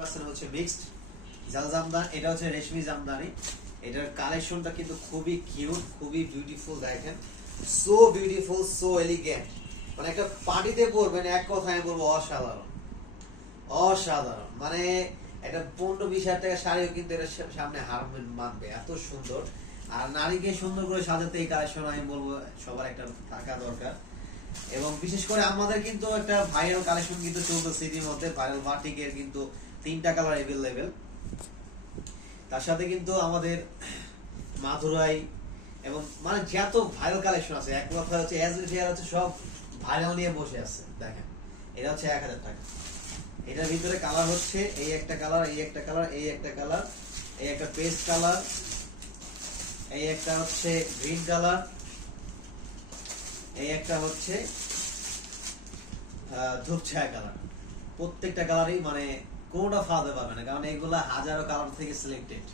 100% হচ্ছে মিক্সড জাল জামদানি, এটা হচ্ছে রেশমি জামদানি। এটার কালেকশনটা কিন্তু খুবই কিউট, খুবই বিউটিফুল। দেখেন সো বিউটিফুল, সো এলিগেন্ট, মানে একটা পার্টিতে পরবেন, এক কথায় আমি বলবো অসাধারণ, অসাধারণ। মানে এটা 15-20 হাজার টাকা শাড়িও কিন্তু এটা সামনে হার মানবে, এত সুন্দর। আর নারীকে সুন্দর করে সাজাতে এই কালেকশন আমি বলবো সবার একটা থাকা দরকার। এবং বিশেষ করে আমাদের কিন্তু একটা ভাইরাল কালেকশন কিন্তু চলছে সিটির মধ্যে, ভাইরাল বাটিকের কিন্তু 3টা কালার अवेलेबल। তার সাথে কিন্তু আমাদের মাধুরাই এবং মানে যত ভাইরাল কালেকশন আছে, এক কথা হচ্ছে এজ শেয়ার হচ্ছে সব ভাইরাল নিয়ে বসে আছে। দেখেন এটা হচ্ছে 1000 টাকা। এটার ভিতরে কালার হচ্ছে এই একটা কালার, এই একটা কালার, এই একটা কালার, এই একটা পেস্ট কালার, এই একটা হচ্ছে গ্রিন কালার, এই একটা হচ্ছে ধূপ ছায়া কালার। প্রত্যেকটা কালারই মানে কোনটা ফাঁদে পাবে না, কারণ এইগুলা হাজারো কালার থেকে সিলেক্টেড।